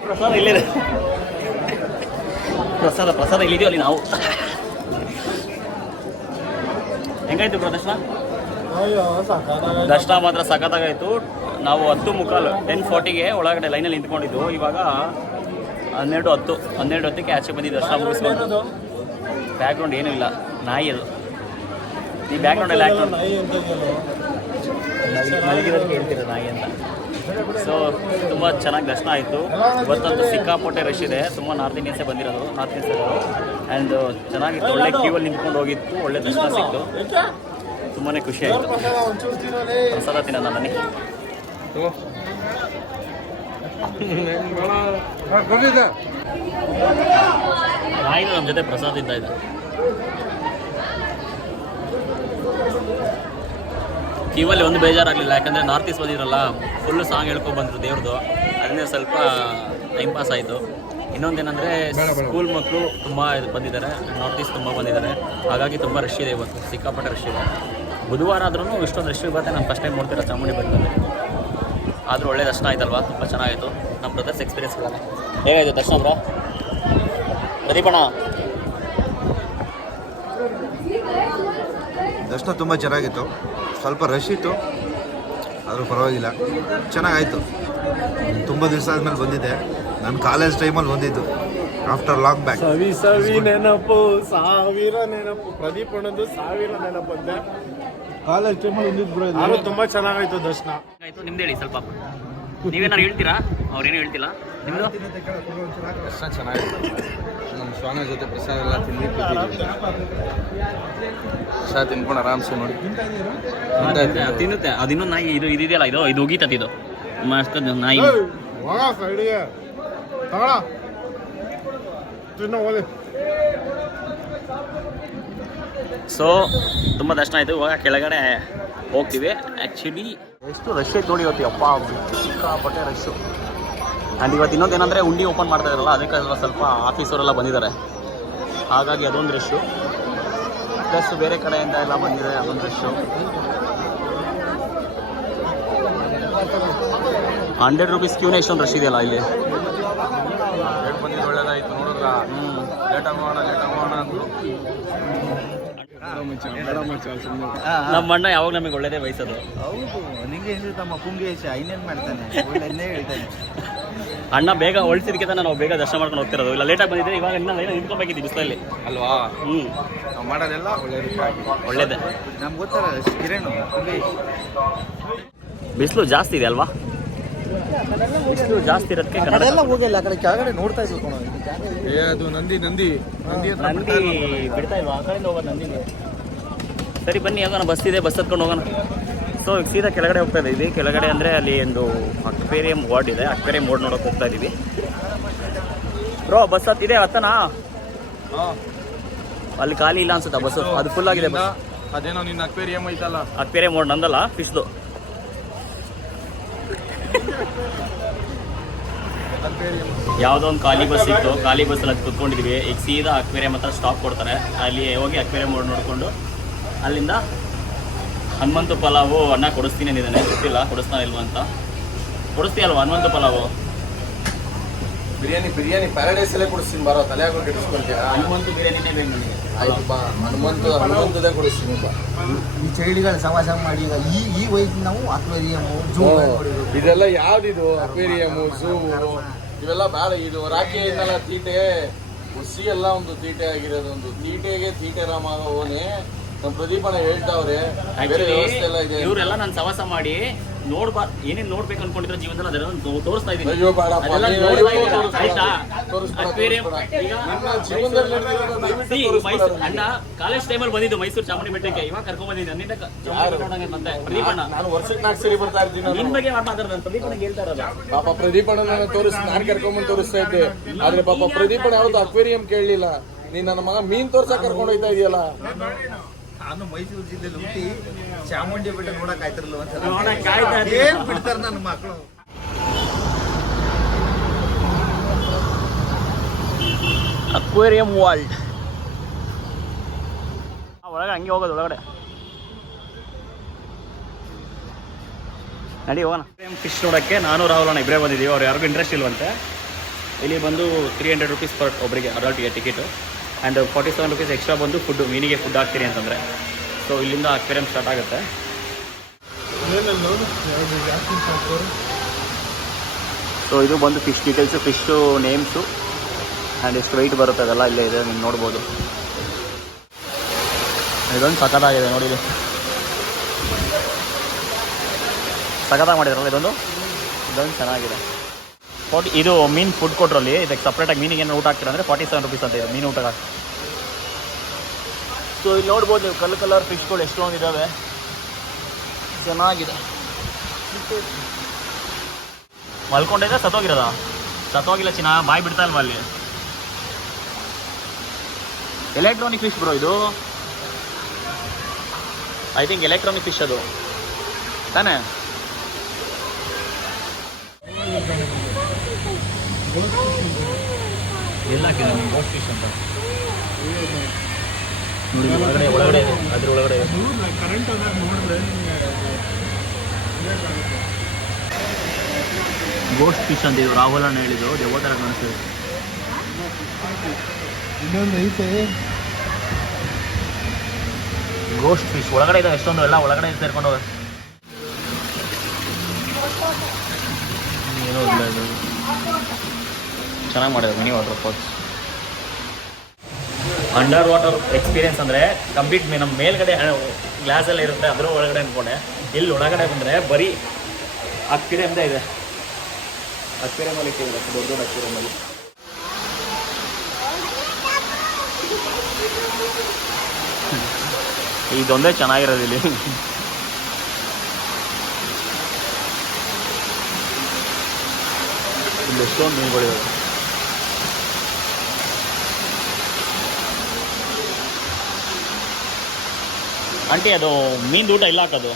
ಪ್ರಸಾದ ಇಲ್ಲಿದೆ. ಪ್ರಸಾದ ಪ್ರಸಾದ ಇಲ್ಲಿದೆಯೋ ಅಲ್ಲಿ ನಾವು? ಹೆಂಗಾಯ್ತು ಪ್ರದರ್ಶನ ದರ್ಶನ? ದರ್ಶನ ಮಾತ್ರ ಸಖತ್ತಾಗಾಯ್ತು. ನಾವು ಹತ್ತು ಮುಕ್ಕಾಲು ಟೆನ್ ಫಾರ್ಟಿಗೆ ಒಳಗಡೆ ಲೈನಲ್ಲಿ ನಿಂತ್ಕೊಂಡಿದ್ದು ಇವಾಗ ಹನ್ನೆರಡು ಹತ್ತು, ಹನ್ನೆರಡು ಹತ್ತಕ್ಕೆ ಆಚೆ ಬಂದಿದ್ದು ಅಷ್ಟು ಮುಗಿಸ್ಕೊಂಡು. ಬ್ಯಾಕ್ಗ್ರೌಂಡ್ ಏನೂ ಇಲ್ಲ. ನಾಯಿ ಅದು. ಈ ಬ್ಯಾಕ್ಗ್ರೌಂಡಲ್ಲಿ ಅಲ್ಲಿ ಮಲಗಿರೋದಕ್ಕೆ ಹೇಳ್ತೀರ ನಾಯಿ ಅಂತ? ಸೊ ತುಂಬ ಚೆನ್ನಾಗಿ ದರ್ಶನ ಆಯಿತು. ಇವತ್ತಂತೂ ಸಿಕ್ಕಾಪಟ್ಟೆ ರಶ್ ಇದೆ. ತುಂಬ ನಾರ್ತ್ ಇಂಡಿಯನ್ಸೇ ಬಂದಿರೋದು ನಾರ್ತ್ ಇಂಡಿಯನ್ಸ್ ಆ್ಯಂಡ್ ಚೆನ್ನಾಗಿತ್ತು ಒಳ್ಳೆ ಕ್ಯೂವಲ್ಲಿ ನಿಂತ್ಕೊಂಡು ಹೋಗಿತ್ತು. ಒಳ್ಳೆ ದರ್ಶನ ಸಿಕ್ತು. ತುಂಬಾ ಖುಷಿ ಆಯಿತು. ಪ್ರಸಾದ ತಿನ್ನೋಣ ನನಗೆ ನಾಯಿನು ನಮ್ಮ ಜೊತೆ ಪ್ರಸಾದ್ ಇದ್ದ ಇದೆ ಕಿವಲ್ಲಿ ಒಂದು ಬೇಜಾರಾಗಲಿಲ್ಲ, ಯಾಕಂದರೆ ನಾರ್ತ್ ಈಸ್ಟ್ ಬಂದಿರಲ್ಲ ಫುಲ್ಲು ಸಾಂಗ್ ಹೇಳ್ಕೊ ಬಂದರು ದೇವ್ರದ್ದು ಅದನ್ನೇ ಸ್ವಲ್ಪ ಟೈಮ್ ಪಾಸ್ ಆಯಿತು. ಇನ್ನೊಂದೇನೆಂದರೆ ಸ್ಕೂಲ್ ಮಕ್ಕಳು ತುಂಬ ಬಂದಿದ್ದಾರೆ ನಾರ್ತ್ ಈಸ್ಟ್ ತುಂಬ ಬಂದಿದ್ದಾರೆ. ಹಾಗಾಗಿ ತುಂಬ ರಶ್ ಇದೆ ಇವತ್ತು, ಸಿಕ್ಕಾಪಟ್ಟೆ ರಶ್ ಇದೆ. ಬುಧವಾರ ಆದ್ರೂ ಇಷ್ಟೊಂದು ರಶ್ ಇರುತ್ತೆ, ನಾನು ಫಸ್ಟ್ ಟೈಮ್ ನೋಡ್ತೀರ ಚಾಮುಂಡಿ ಬೆಟ್ಟದಲ್ಲಿ. ಆದರೂ ಒಳ್ಳೆ ದರ್ಶನ ಆಯ್ತಲ್ವಾ? ತುಂಬ ಚೆನ್ನಾಗಿತ್ತು ನಮ್ಮ ಬ್ರದರ್ಸ್ ಎಕ್ಸ್ಪೀರಿಯನ್ಸ್ ಹೇಗಾಯಿತು ದರ್ಶನ ಬ್ರೋ? ಪ್ರದೀಪಣ್ಣ ದರ್ಶನ ತುಂಬ ಚೆನ್ನಾಗಿತ್ತು. ಸ್ವಲ್ಪ ರಶ್ ಇತ್ತು. ಆದರೂ ಪರವಾಗಿಲ್ಲ. ಚೆನ್ನಾಗಾಯಿತು. ತುಂಬ ದಿವಸ ಆದಮೇಲೆ ಬಂದಿದ್ದೆ. ನಾನು ಕಾಲೇಜ್ ಟೈಮಲ್ಲಿ ಬಂದಿದ್ದು. ಆಫ್ಟರ್ ಲಾಂಗ್ ಬ್ಯಾಕ್ ಸವಿ ಸವಿ ನೆನಪು ಸಾವಿರ ನೆನಪು. ಪ್ರದೀಪ್ ಅಣ್ಣದು ಸಾವಿರ ನೆನಪು ಅಂತೆ ಕಾಲೇಜ್ ಟೈಮಲ್ಲಿ ಬಂದಿದ್ದು ಬ್ರೋ ಅದು ತುಂಬಾ ಚೆನ್ನಾಗಾಯ್ತು ದರ್ಶನ. ಆಯ್ತು ನಿಮ್ದು ಹೇಳಿ ಸ್ವಲ್ಪ. ನೀವೇನಾರು ಹೇಳ್ತೀರಾ? ಅವ್ರೇನು ಹೇಳ್ತಿಲ್ಲ? ನಿಮ್ಮದು ದರ್ಶನ ಚೆನ್ನಾಗಿತ್ತು. ನಮ್ಮ ಸ್ವಾಮಿ ಜೊತೆ ಪ್ರಸಾದ ಎಲ್ಲ ತಿಂದು ಪ್ರಸಾದ ತಿನ್ಕೊಂಡು ಆರಾಮ್ಸೆ ನೋಡಿ. ತಿನ್ನುತ್ತೆ ಅದು ಇನ್ನೊಂದು ನಾಯಿ ಇದು ಇದೆಯಲ್ಲ ಇದು ಇದು ಉಗೀತತ್ ಇದು. ಮಸ್ತ್ ನಾಯಿ. ಹೋಗ ಸೈಡಿಗೆ ತಗೊಳ ತಿನ್ನೋ ಹೋಗಿ ಸೊ ತುಂಬ ದರ್ಶನ ಆಯಿತು. ಇವಾಗ ಕೆಳಗಡೆ ಹೋಗ್ತೀವಿ. ಆ್ಯಕ್ಚುಲಿ ಎಷ್ಟು ರಶ್ ಐತೆ ನೋಡಿ ಇವತ್ತು. ಅಪ್ಪ ಸಿಕ್ಕಾಪಟ್ಟೆ ರಶ್ಶು ಆ್ಯಂಡ್ ಇವತ್ತು ಇನ್ನೊಂದು ಏನಂದರೆ ಉಂಡಿ ಓಪನ್ ಮಾಡ್ತಾ ಅದಕ್ಕೆಲ್ಲ ಅದಕ್ಕೆ ಸ್ವಲ್ಪ ಆಫೀಸವರೆಲ್ಲ ಬಂದಿದ್ದಾರೆ. ಹಾಗಾಗಿ ಅದೊಂದು ರಶ್ಶು ಪ್ಲಸ್ ಬೇರೆ ಕಡೆಯಿಂದ ಎಲ್ಲ ಬಂದಿದೆ ಅದೊಂದು ರಶ್ಶು ಹಂಡ್ರೆಡ್ ರುಪೀಸ್ ಕ್ಯೂನೇ ಇಷ್ಟೊಂದು ರಶ್ ಇದೆಯಲ್ಲ ಇಲ್ಲಿ? ಒಳ್ಳೇದಾಯ್ತು ನೋಡಿದ್ರ? ಹ್ಞೂ ಲೇಟಾಗಿ ನಮ್ಮ ಅಣ್ಣ ಯಾವಾಗ ನಮಗೆ ಒಳ್ಳೇದೇ ಬಯಸೋದು. ಹೌದು ನಿಂಗೆ ಹೆಸರು ತಮ್ಮ ಪುಂಗೇಶ ಇನ್ನೇನು ಮಾಡ್ತಾನೆ? ಒಳ್ಳೆಯನ್ನೇ ಹೇಳ್ತಾನೆ. ಅಣ್ಣ ಬೇಗ ಹೊಳ್ಸಿದಕ್ಕೆ ನಾವು ಬೇಗ ದರ್ಶನ ಮಾಡ್ಕೊಂಡು ಹೋಗ್ತಿರೋದು. ಇಲ್ಲ ಲೇಟಾಗಿ ಬಂದಿದ್ರೆ ಇವಾಗ ಇನ್ನ ಲೈನ್ ನಿಂತ್ಕೊಬೇಕಿದ್ವಿ ಬಿಸಿಲಲ್ಲಿ. ಅಲ್ವಾ? ಹ್ಞೂ ನಾವು ಮಾಡೋದೆಲ್ಲ ಒಳ್ಳೇದು. ಒಳ್ಳೇದೇ. ನಮ್ಗೆ ಗೊತ್ತಲ್ಲ ಕಿರಣ್ ಬಿಸಿಲು ಜಾಸ್ತಿ ಇದೆ ಅಲ್ವಾ? ಬಿಸಿಲು ಜಾಸ್ತಿ ಇರೋದಕ್ಕೆ ಕನ್ನಡ ಹೋಗಿಲ್ಲ ಆ ಕಡೆ ಕೆಳಗಡೆ ನೋಡ್ತಾ ಇದ್ರು ಏ ಅದು ನಂದಿ ನಂದಿ. ನಂದಿ ಹತ್ರ ನಂದಿ ಬಿಡ್ತಾ ಇಲ್ವಾ? ಆ ಕಡೆಯಿಂದ ಹೋಗೋದು ನಂದಿಗೆ ಸರಿ ಬನ್ನಿ ಹೋಗೋಣ ಬಸ್ ಇದೆ ಬಸ್ ಹತ್ಕೊಂಡು ಹೋಗೋಣ. ಸೊ ಈಗ ಸೀದಾ ಕೆಳಗಡೆ ಹೋಗ್ತಾ ಇದ್ದೀವಿ ಕೆಳಗಡೆ ಅಂದರೆ ಅಲ್ಲಿ ಒಂದು ಅಕ್ವೇರಿಯಂ ವಾರ್ಡ್ ಇದೆ. ಅಕ್ವೇರಿಯಂ ವಾರ್ಡ್ ನೋಡೋಕೆ ಹೋಗ್ತಾ ಇದ್ದೀವಿ ಬ್ರೋ ಬಸ್ ಹತ್ತಿದೆ ಹತ್ತನಾ? ಅಲ್ಲಿ ಖಾಲಿ ಇಲ್ಲ ಅನ್ಸುತ್ತಾ ಬಸ್ಸು ಅದು ಫುಲ್ ಆಗಿದೆ ಬಸ್. ಅದೇನೋ ನಿನ್ನ ಅಕ್ವೇರಿಯಂ ಐತಲ್ಲ. ಅಕ್ವೇರಿಯಂ ವಾರ್ಡ್ ನಂದಲ್ಲ ಫಿಶ್ದು ಯಾವುದೋ ಒಂದು ಖಾಲಿ ಬಸ್ ಇತ್ತು. ಖಾಲಿ ಬಸ್ಸಲ್ಲಿ ಅದು ಕುತ್ಕೊಂಡಿದ್ವಿ. ಈಗ ಸೀದಾ ಅಕ್ವೇರಿಯಂ ಹತ್ರ ಸ್ಟಾಪ್ ಕೊಡ್ತಾರೆ. ಅಲ್ಲಿ ಹೋಗಿ ಅಕ್ವೇರಿಯಂ ಮೋಡ್ ನೋಡಿಕೊಂಡು ಅಲ್ಲಿಂದ ಹನುಮಂತು ಪಲಾವು ಅನ್ನ ಕೊಡಿಸ್ತೀನಿ ಅಂದಿದ್ದಾನೆ ಗೊತ್ತಿಲ್ಲ ಕೊಡಿಸ್ತಾ ಇಲ್ವಾ ಅಂತ. ಕೊಡಿಸ್ತೀಯಲ್ವಾ ಹನುಮಂತು ಪಲಾವು? ಬಿರಿಯಾನಿ ಬಿರಿಯಾನಿ ಪ್ಯಾರಡೈಸ್ ಅಲ್ಲೇ ಕೊಡಿಸ್ತೀನಿ ಬರೋ ತಲೆ ಹಾಕೊಂಡು ಹನುಮಂತ ಹನುಮಂತು ಬಿರಿಯಾನಿನೇ ಬೇಕು ನನಗೆ. ಆಯ್ತು ಬಾ ಹನುಮಂತ ಹನುಮಂತದೇ ಕೊಡಿಸ್ತೀನಿ ಬಾ. ಈ ಚೈಲ್ಡ್ಗಳ ಸಮಾಜ ಮಾಡಿ ಈಗ ಈ ಈ ವಯಸ್ಸಿನ ನಾವು ಝೂ ಜೂ ಇದೆಲ್ಲ ಯಾವ್ದಿದು? ಅಕ್ವೇರಿಯಮ್ ಝೂ ಇವೆಲ್ಲ ಬೇಡ ಇದು ರಾಕಿ ಇದೆಲ್ಲ ತೀಟೆ. ಹುಸಿ ಎಲ್ಲ ಒಂದು ತೀಟೆ ಆಗಿರೋದು ಒಂದು. ತೀಟೆಗೆ ತೀಟೆ ರಾಮ ಆಗೋನೆ ನಮ್ಮ ಪ್ರದೀಪನ ಹೇಳ್ತಾವ್ರೆ ಬೇರೆ ವ್ಯವಸ್ಥೆ ಎಲ್ಲ ಇದೆ ಇವರೆಲ್ಲ ನಾನು ಸವಾಸ ಮಾಡಿ ನೋಡ್ಬಾ ಏನೇನ್ ನೋಡ್ಬೇಕು ಅನ್ಕೊಂಡಿದ್ರೆ ಜೀವನದಲ್ಲಿ ಅದನ್ನ ತೋರಿಸ್ತಾ ಇದ್ದೀನಿ ಅಯ್ಯೋ ಬೇಡಪ್ಪ, ಅದೆಲ್ಲ ನೀವು ನೋಡ್ತಾ ಇದ್ದೀರಾ? ತೋರಿಸ್ಬೇಡ. ಆಯ್ತಾ? ತೋರಿಸ್ಬೇಡ, ಅಕ್ವೇರಿಯಂ ತೋರಿಸ್ಬೇಡ. ಈಗ ನಿಮ್ಮ ಜೀವನದಲ್ಲಿ ನಡೆದಿರೋದು ದಯವಿಟ್ಟು See, ತೋರಿಸ್ಬೇಡ ಮೈಸೂರು ನನಗೆ. ಅಣ್ಣ ಕಾಲೇಜ್ ಟೈಮಲ್ಲಿ ಬಂದಿದ್ದು ಮೈಸೂರು ಚಾಮುಂಡಿ ಬೆಟ್ಟಕ್ಕೆ. ಇವಾಗ ಕರ್ಕೊಂಡ್ ಬಂದಿದ್ದೆ ನನ್ನಿಂದ ಕ- ಚಾಮುಂಡಿ ಬೆಟ್ಟ ನೋಡಂಗೆ ಮತ್ತೆ ಪ್ರದೀಪಣ್ಣ ನಾನು ವರ್ಷಕ್ಕೆ ನಾಲ್ಕು ಸರಿ ಬರ್ತಾ ಇರ್ತೀನಿ ನಿನ್. ಬಗ್ಗೆ ಮಾತಾಡ್ತಾರೆ ನಾನು ಪ್ರದೀಪಣ್ಣ ಹೇಳ್ತಾ ಇರೋದು. ಪಾಪ ಪ್ರದೀಪಣ್ಣನ ತೋರಿಸಿ ನಾನು ಕರ್ಕೊಂಬಂದು ತೋರಿಸ್ತಾ ಇದ್ದೆ. ಆದ್ರೆ ಪಾಪ ಪ್ರದೀಪಣ್ಣ ಯಾವತ್ತು ಅಕ್ವೇರಿಯಂ ಕೇಳಲಿಲ್ಲ. ನೀನ್ ನನ್ನ ಮಗ ಮೀನ್ ತೋರ್ಸಕ್ ಕರ್ಕೊಂಡು ಹೋಗ್ತಾ ಇದೆಯಲ್ಲ. ನಾನು ಮೈಸೂರು ಜಿಲ್ಲೆಲಿ ಹುಟ್ಟಿ ಚಾಮುಂಡಿ ಬೆಟ್ಟ ನೋಡಕ್ ಆಯ್ತಿರಲ್ಲ ಅಂತ ಏನ್ ಬಿಡ್ತಾರೆ ನನ್ನ ಮಕ್ಕಳು ಅಕ್ವೇರಿಯಂ ವರ್ಲ್ಡ್ ಒಳಗಡೆ ಹಂಗೆ ಹೋಗೋದು ಒಳಗಡೆ. ನಡಿ ಹೋಗೋಣ. ಫಿಶ್ ನೋಡೋಕ್ಕೆ ನಾನು ರಾಹುಲ್ ಅಣ್ಣ ಇಬ್ಬರೇ ಬಂದಿದ್ದೀವಿ. ಅವ್ರು ಯಾರಿಗೂ ಇಂಟ್ರೆಸ್ಟ್ ಇಲ್ವಂತೆ. ಇಲ್ಲಿ ಬಂದು ತ್ರೀ ಹಂಡ್ರೆಡ್ ರುಪೀಸ್ ಪರ್ ಒಬ್ಬರಿಗೆ ಅಡಲ್ಟಿಗೆ ticket and forty seven rupees extra ಬಂದು ಫುಡ್ ಮೀನಿಗೆ ಫುಡ್ ಹಾಕ್ತೀರಿ ಅಂತಂದರೆ. ಸೊ ಇಲ್ಲಿಂದ ಅಕ್ವೇರಿಯಂ ಸ್ಟಾರ್ಟ್ ಆಗುತ್ತೆ. ಸೊ ಇದು ಬಂದು fish details fish names and ಎಷ್ಟು ವೆಯ್ಟ್ ಬರುತ್ತೆ, ಅದೆಲ್ಲ ಇಲ್ಲೇ ಇದೆ, ನೀವು ನೋಡ್ಬೋದು. ಇದೊಂದು ಸಖತ್ತಾಗಿದೆ ನೋಡಿ ಇದು. ಸಖತ್ತಾಗಿ ಮಾಡಿದ್ರಲ್ಲ ಇದೊಂದು? ಇದೊಂದು ಚೆನ್ನಾಗಿದೆ. ಫಾರ್ಟಿ ಇದು ಮೀನು ಫುಡ್ ಕೊಟ್ರಲ್ಲಿ ಇದಕ್ಕೆ ಸಪ್ರೇಟಾಗಿ ಮೀನಿಗೆ ಏನು ಊಟ ಹಾಕ್ತೀರ ಅಂದರೆ ಫಾರ್ಟಿ ಸೆವೆನ್ ರುಪೀಸ್ ಅಂತ ಇದೆ ಮೀನು ಊಟ. ಸೊ ಇಲ್ಲಿ ನೋಡ್ಬೋದು ನೀವು ಕಲ್ಲು ಕಲರ್ ಫಿಶ್ಗಳು ಎಷ್ಟೊಂದು ಇದ್ದಾವೆ ಚೆನ್ನಾಗಿದೆ. ಮಲ್ಕೊಂಡಿದ್ರೆ ಸತ್ತೋಗಿರೋದ? ಸತ್ತೋಗಿಲ್ಲ ಚಿನ್ನ ಬಾಯಿ ಬಿಡ್ತಾ ಇಲ್ವಾ ಅಲ್ಲಿ? ಎಲೆಕ್ಟ್ರಾನಿಕ್ ಫಿಶ್ ಬ್ರೋ ಇದು. ಐ ಥಿಂಕ್ ಎಲೆಕ್ಟ್ರಾನಿಕ್ ಫಿಶ್ ಅದು. ತಾನೇ ಎಲ್ಲ ಗೋಸ್ಟ್ ಫಿಶ್ ಅಂತ ನೋಡಿ ಒಳಗಡೆ ಒಳಗಡೆ ಇದೆ. ಅದ್ರ ಒಳಗಡೆ ಇದೆ. ಕರೆಂಟ್ ನೋಡಿದ್ರೆ ಗೋಸ್ಟ್ ಫಿಶ್ ಅಂತ ಇದು ರಾಹುಲ್ ಅಣ್ಣ ಹೇಳಿದ್ರು ಯಾವ ಥರ ಕಾಣಿಸ್ತಿದೆ ಇನ್ನೊಂದು ಐತೆ. ಗೋಸ್ಟ್ ಫಿಶ್ ಒಳಗಡೆ ಇದೆ ಎಷ್ಟೊಂದು ಎಲ್ಲ ಒಳಗಡೆ ಸೇರ್ಕೊಂಡು ಹೋವೆ ಏನೋ ಇಲ್ಲ ಇದು ಚೆನ್ನಾಗಿ ಮಾಡಿದ್ರು mini waterfalls underwater experience ಅಂದರೆ ಕಂಪ್ಲೀಟ್ ನಮ್ಮ ಮೇಲ್ಗಡೆ ಗ್ಲಾಸ್ ಎಲ್ಲ ಇರುತ್ತೆ, ಅದ್ರ ಒಳಗಡೆ ಅಂದ್ಕೊಂಡೆ ಇಲ್ಲಿ ಒಳಗಡೆ ಬಂದರೆ ಬರೀ ಅಕ್ವೇರಿಯಮ್ದೇ ಇದೆ. ಅಕ್ವೇರಿಯಮಲ್ಲಿ ಇಟ್ಟಿದ್ದಾರೆ, ದೊಡ್ಡ ದೊಡ್ಡ ಅಕ್ವೇರಿಯಮಲ್ಲಿ ಇದೊಂದೇ ಚೆನ್ನಾಗಿರೋದು ಇಲ್ಲಿ. ಇಲ್ಲಿ ಎಷ್ಟೊಂದು ಮೀನುಗಳಿವೆ ಆಂಟಿ ಅದು ಮೀನು ಊಟ ಇಲ್ಲ ಹಾಕೋದು.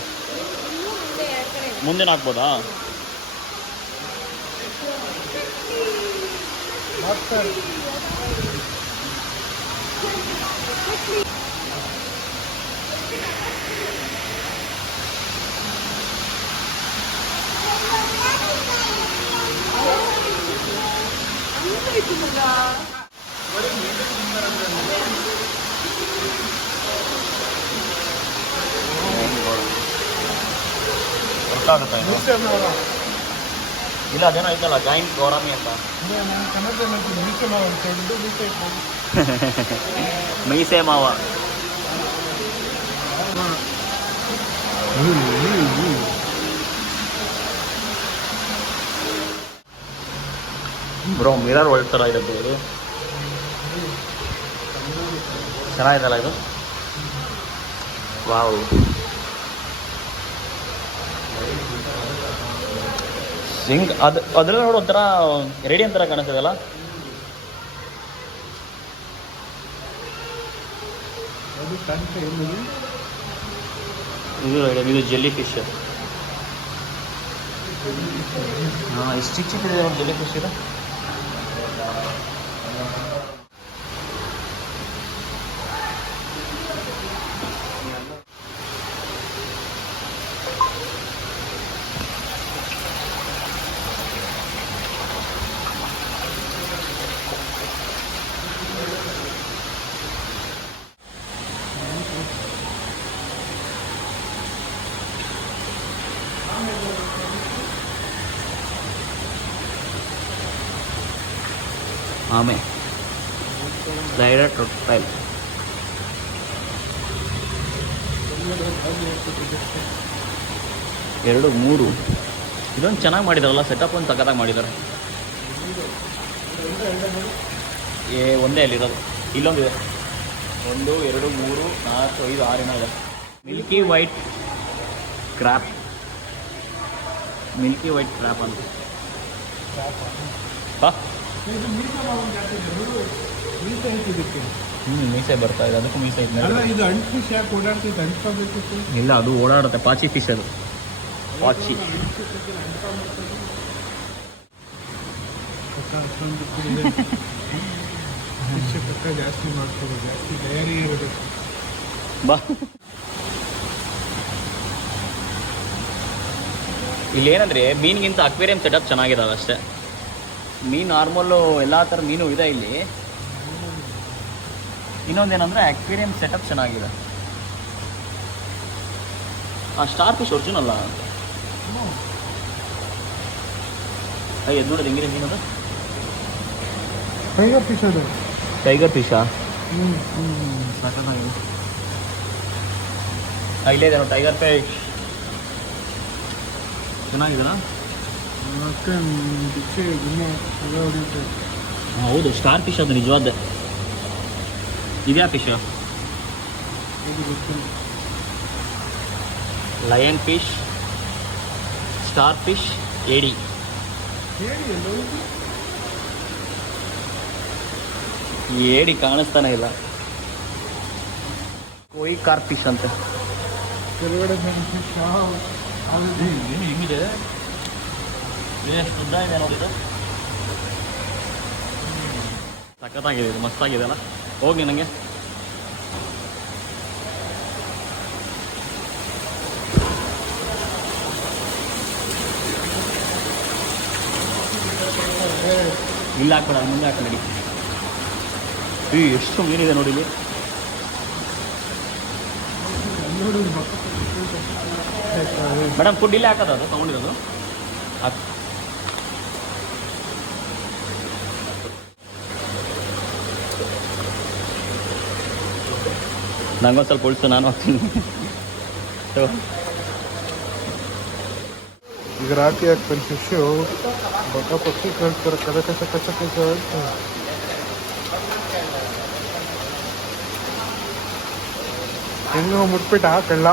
ಮುಂದಿನ ಹಾಕ್ಬೋದಾ? ಗೊತ್ತಾಗುತ್ತಾ. ಇದು ಇಲ್ಲ ಅದೇನೋ ಐತಲ್ಲ ಜಾಯಿಂಟ್ ಗೋರಾಮಿ ಅಂತ. <laughs> ಮೀಸೆ ಮಾವ. ಬ್ರೋ ಮಿರರ್ ಒಳ್ಳೆ ಥರ ಇರುತ್ತೆ ಇದು. ಚೆನ್ನಾಗಿದಲ್ಲ ಇದು? ವಾವ್. ಸಿಂಗ್ ಅದು ಅದ್ರಲ್ಲಿ ನೋಡಿ ಒಂಥರ ರೇಡಿಯಂ ಥರ ಕಾಣಿಸ್ತದಲ್ಲ? ಇದು ರೇಡಿಯಂ ಇದು ಜೆಲ್ಲಿ ಫಿಶ್ ಹಾಂ ಎಷ್ಟು ಚಿಕ್ಕ ಜೆಲ್ಲಿ ಫಿಶ್ ಇದು ಆಮೆ ಸ್ಲೈಡರ್ ಟೈಲ್ ಎರಡು ಮೂರು ಇದೊಂದು ಚೆನ್ನಾಗಿ ಮಾಡಿದಾರಲ್ಲ ಸೆಟಪ್ ಒಂದು ಸಖತ್ತಾಗಿ ಮಾಡಿದ್ದಾರೆ ಏ ಒಂದೇ ಅಲ್ಲಿರೋದು. ಇಲ್ಲೊಂದಿದೆ. ಒಂದು ಎರಡು ಮೂರು ನಾಲ್ಕು ಐದು ಆರು ಏನೋ ಇದೆ. Milky white crop milky white crop ಅಂತ. ಹ್ಞೂ ಮೀಸೆ ಬರ್ತಾ ಇದೆ. ಅದಕ್ಕೂ ಮೀಸೆ ಇದೆ ಅಲ್ಲ ಇದು ಅಂಟು ಫಿಶ್ ಯಾಕೆ ಓಡಾಡ್ತಿತ್ತು ಅಂಟ್ಕೋಬೇಕಿತ್ತು ಇಲ್ಲ ಅದು ಓಡಾಡುತ್ತೆ. ಪಾಚಿ ಫಿಶ್ ಅದು. ಪಕ್ಕ ಜಾಸ್ತಿ ಮಾಡ್ಕೋಬೇಕು ಜಾಸ್ತಿ ಬಾ ಇಲ್ಲಿ ಏನಂದ್ರೆ ಮೀನಿಗಿಂತ ಅಕ್ವೇರಿಯಂ ಸೆಟಪ್ ಚೆನ್ನಾಗಿದಾವೆ ಅಷ್ಟೇ. ಮೀನು ನಾರ್ಮಲ್ಲು ಎಲ್ಲ ತರ ಮೀನು ಇದೆ ಇಲ್ಲಿ. ಇನ್ನೊಂದೇನಂದ್ರೆ ಅಕ್ವೇರಿಯಂ ಸೆಟಪ್ ಚೆನ್ನಾಗಿದೆ. ಆ ಸ್ಟಾರ್ ಫಿಶ್ ಒರಿಜಿನಲ್ಲ ಎದ್ದು ನೋಡೋದು ಹೆಂಗಿದೆ ಮೀನದು? ಟೈಗರ್ ಫಿಶ್ ಅದು. ಟೈಗರ್ ಫಿಶಾ ಹ್ಞೂ ಸಾಕಾಗಿದೆ ಇಲ್ಲೇ ಇದೆ ಟೈಗರ್ ಫಿಶ್ ಚೆನ್ನಾಗಿದೆನಾ? ಮತ್ತೆ ಇನ್ನೂ ಹೊಡಿಯುತ್ತೆ. ಹೌದು ಸ್ಟಾರ್ ಫಿಶ್ ಅದು ನಿಜವಾದ ಇದ್ಯಾ fish lion fish star fish ಏಡಿ ಏಡಿ ಕಾಣಿಸ್ತಾನೆ ಇಲ್ಲ. ಕೊಯ್ ಕಾರ್ ಫಿಶ್ ಅಂತ ಹಿಂಗಿದೆ? ಎಷ್ಟು ಉದ್ದ ಇದೆ ನೋಡಿದ್ದು ಸಖತ್ತಾಗಿದೆ ಇದು ಮಸ್ತಾಗಿದೆ ಅಲ್ಲ? ಹೋಗಿ ನನಗೆ ಇಲ್ಲ ಹಾಕೋಣ ಮುಂದೆ ಹಾಕಿ ನಡಿ ಈ ಎಷ್ಟು ಮೀನಿದೆ ನೋಡಿ ಇಲ್ಲಿ. ಮೇಡಮ್ ಫುಡ್ ಇಲ್ಲೇ ಹಾಕೋದು ಅದು, ತೊಗೊಂಡಿರೋದು. ಅದು ನಂಗೊಂದು ಸ್ವಲ್ಪ ಉಳಿಸು, ನಾನು ಹಾಕ್ತೀನಿ. ರಾಕಿ ಹಾಕ್ತಾನೆ ಫಿಶು ಬಕ್ಕ ಪಕ್ಷಿ ಕಳ್ಸ್ತಾರೆ ಕದ ಕಸ ಕಸ ಕಸ ಮುಟ್ಬಿಟ್ಟು ಹಾಕಲ್ಲ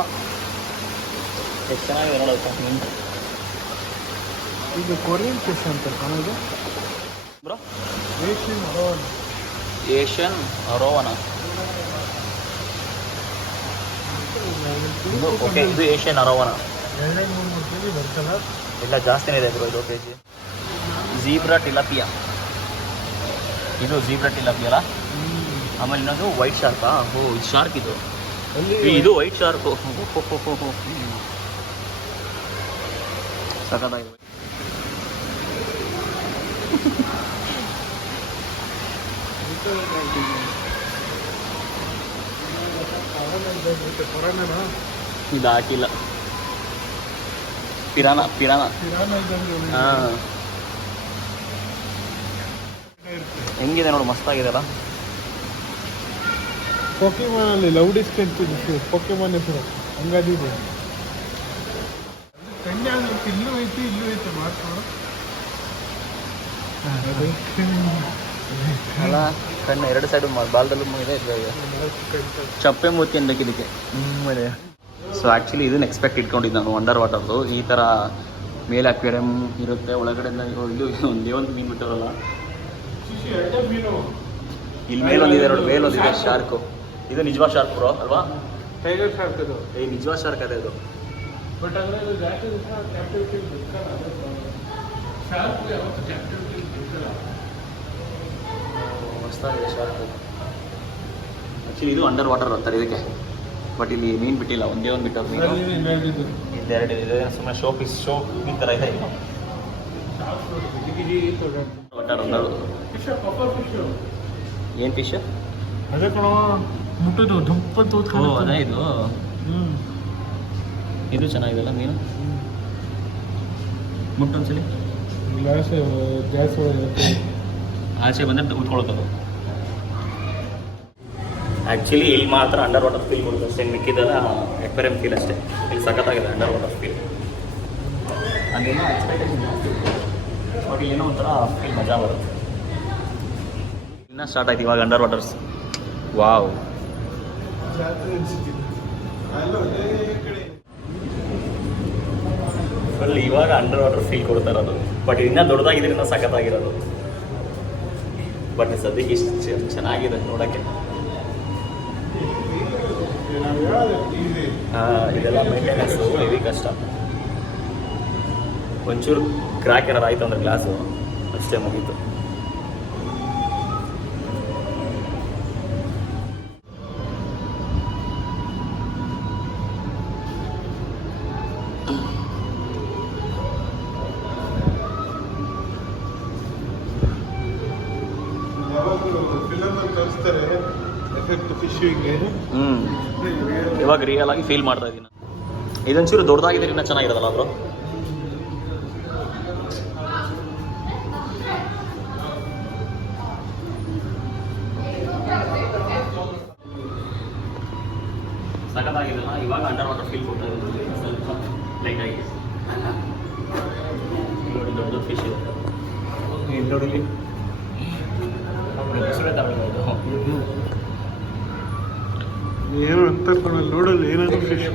ಇದು ಕೊರಿಯನ್ ಫಿಶ್ ಅಂತ ಕಾಣೋದು bro? Asian arowana Asian arowana okay ಇದು ಏಷ್ಯನ್ ಅರೋವನ ಎರಡೇ ಮೂರು ಮೂರು ಕೆ ಜಿ ಬರ್ತಲ್ಲ ಇಲ್ಲ ಜಾಸ್ತಿನೇ ಇದೆ ಬ್ರೋ ಇದು ಕೆ ಜಿ ಜೀಬ್ರಾ ಟಿಲಾಪಿಯಾ ಇದು ಜೀಬ್ರಾ ಟಿಲಾಪಿಯ ಅಲ್ಲ? ಆಮೇಲೆ ಇನ್ನೊಂದು ವೈಟ್ ಶಾರ್ಕಾ ಓ ಇದು ಶಾರ್ಕ್ ಇದು. ಇದು ವೈಟ್ ಶಾರ್ಕ್ ಸಖತ್ತಾಗಿದೆ. ಕೊರೋನಾ ಇದು ಹಾಕಿಲ್ಲ. ಪಿರಾನ ಪಿರಾನ ಹಾ. ಹೆಂಗಿದೆ ನೋಡು ಮಸ್ತಾಗಿದೆ ಅಲ್ಲ ಪೊಕೆಮಾನ್ ಅಲ್ಲಿ ಲೌಡೆಸ್ಟ್ ಡಿಸ್ಟೆನ್ಸ್ ಪೊಕೆಮಾನ್ ಹೆಸರು. ಕನ್ಯಾ ಇಲ್ಲೂ ಐತಿ ಇಲ್ಲೂ ಐತಿ ಮಾಡ್ಕೊಂಡು ಅಲ್ಲ ಕಣ್ಣು ಎರಡು ಸೈಡು ಬಾಲ್ದಲ್ಲೂ ಇದೆ. ಚಪ್ಪೆ ಮೂತಿ ಅನ್ಬೇಕು ಇದಕ್ಕೆ ಸೊ ಆ್ಯಕ್ಚುಲಿ ಇದನ್ನು ಎಕ್ಸ್ಪೆಕ್ಟ್ ಇಟ್ಕೊಂಡಿದ್ದು ನಾನು ಅಂಡರ್ ವಾಟರ್ದು ಈ ಥರ ಮೇಲೆ ಅಕ್ವೇರಿಯಂ ಇರುತ್ತೆ ಒಳಗಡೆ ಇದು ಒಂದೇ ಒಂದು ಮೀನು ಬಿಟ್ಟವರಲ್ಲ ಇಲ್ಲಿ ಮೇಲೊಂದಿದೆ ನೋಡಿ ಮೇಲೊಂದಿದೆ ಶಾರ್ಕು ಇದು ನಿಜವಾ ಶಾರ್ಕ್ ಬ್ರೋ ಅಲ್ವಾ? ಟೈಗರ್ ಶಾರ್ಕ್ ಅದು ಏ ನಿಜವಾ ಶಾರ್ಕ್ ಅದೇ ಇದು ಬಟ್ ಅದರಲ್ಲಿ ಜಾಸ್ತಿ ದಿವಸ ಕ್ಯಾಪ್ಟಿವಿಟಿ ಶಾರ್ಕ್ ಯಾವತ್ತು ಕ್ಯಾಪ್ಟಿವಿಟಿ ಬಿಡ್ತಲ್ಲ ಮಸ್ತಾಗಿದೆ ಶಾರ್ಕ್ ಆ್ಯಕ್ಚುಲಿ ಇದು ಅಂಡರ್ ವಾಟರ್ ಅಂತಾರೆ ಇದಕ್ಕೆ. ಬಟ್ ಇಲ್ಲಿ ಮೀನು ಬಿಟ್ಟಿಲ್ಲ ಒಂದೇ ಒಂದು ಬಿಟ್ಟು ಇದೆರಡು ಇದೆ ಸುಮ್ಮನೆ ಶೋ ಪೀಸ್ ಶೋ ಈ ಥರ ಇದೆ ಏನು ಫಿಶ್ ಅದೇ ಕಣ ಮುಟ್ಟದು ದುಪ್ಪ ಓ ಅದೇ ಇದು? ಇದು ಚೆನ್ನಾಗಿದೆಲ್ಲ ಮೀನು? ಮುಟ್ಟೊಂದ್ಸಲಿ ಆಚೆ ಬಂದರೆ ಉತ್ಕೊಳ್ಳೋದು ಆ್ಯಕ್ಚುಲಿ ಇಲ್ಲಿ ಮಾತ್ರ ಅಂಡರ್ ವಾಟರ್ ಫೀಲ್ ಕೊಡುತ್ತೆ ಅಷ್ಟೇ. ಮಿಕ್ಕಿದೆಲ್ಲ ಎಕ್ವೇರಿಯಂ ಫೀಲ್ ಅಷ್ಟೇ. ಇಲ್ಲಿ ಸಖತ್ತಾಗಿದೆ ಅಂಡರ್ ವಾಟರ್ ಫೀಲ್ ಅದೇನೋ ಎಕ್ಸ್ಪೆಕ್ಟೇಷನ್ ಬಟ್ ಏನೋ ಒಂಥರ ಫೀಲ್ ಮಜಾ ಬರುತ್ತೆ. ಇನ್ನೂ ಸ್ಟಾರ್ಟ್ ಆಯ್ತು ಇವಾಗ ಅಂಡರ್ ವಾಟರ್ಸ್ ವಾವ್ ಫುಲ್ ಇವಾಗ ಅಂಡರ್ ವಾಟರ್ ಫೀಲ್ ಕೊಡ್ತಾ ಇರೋದು. ಬಟ್ ಇನ್ನೂ ದೊಡ್ಡದಾಗಿದ್ರಿಂದ ಸಖತ್ತಾಗಿರೋದು. ಬಟ್ ಸದ್ಯಕ್ಕೆ ಇಷ್ಟು ಚೆನ್ನಾಗಿದೆ ನೋಡೋಕ್ಕೆ. ಇದೆಲ್ಲ ಮೇಂಟೆನೆನ್ಸು ಹೆವಿ ಕಷ್ಟ ಒಂಚೂರು ಕ್ರ್ಯಾಕ್ ಏನಾರು ಆಯ್ತು ಅಂದ್ರೆ ಗ್ಲಾಸು ಅಷ್ಟೇ ಮುಗೀತು. ಯಾವಾಗಲೂ ಫಿಲಮಲ್ಲಿ ಕಳಿಸ್ತಾರೆ. ಎಫೆಕ್ಟ್ ಫಿಶಿಂಗ್ಗೆ ಹ್ಞೂ ಇವಾಗ ರಿಯಲ್ ಆಗಿ ಫೀಲ್ ಮಾಡ್ತಾ ಇದ್ದೀನಿ ಇದೊಂಚೂರು ದೊಡ್ಡದಾಗಿದ್ರೆ ಇನ್ನೂ ಚೆನ್ನಾಗಿರೋದಲ್ಲ ಬ್ರೋ ಸಖತ್ತಾಗಿದೆಲ್ಲ ಇವಾಗ ಅಂಡರ್ ವಾಟರ್ ಫೀಲ್ ಕೊಡ್ತಾ ಇದ್ದೀನಿ ಸ್ವಲ್ಪ ಲೈಟ್ ಆಗಿ. ನೋಡಿ ದೊಡ್ಡ ದೊಡ್ಡ ಫಿಶ್ ಇರುತ್ತೆ. ನೋಡಿ. ಏನು ಅಂತ ನೋಡಲ್ಲ ಏನಾದರೂ fish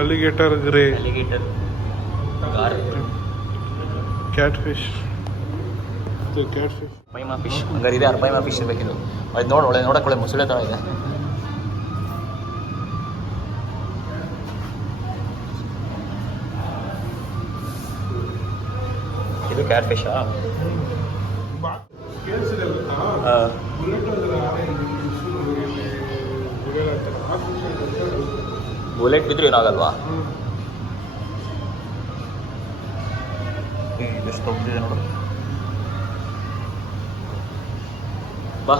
alligator grey cat fish cat fish ಪೈಮಾ fish ಹಂಗಾರೆ ಇದೆ ಪೈಮಾ ಫಿಶ್ ಇರಬೇಕಿದು ಅದು ನೋಡಿ ಒಳ್ಳೆ ನೋಡಕ್ಕೆ ಒಳ್ಳೆ ಮೊಸಳೆ ಥರ ಇದೆ. ಇದು ಕ್ಯಾಟ್ ಫಿಶಾ ಬುಲೆಟ್ ಬಿದ್ರೂ ಏನಾಗಲ್ವಾ? ಎಷ್ಟು ದೊಡ್ಡದಿದೆ ನೋಡು. ಬಾ.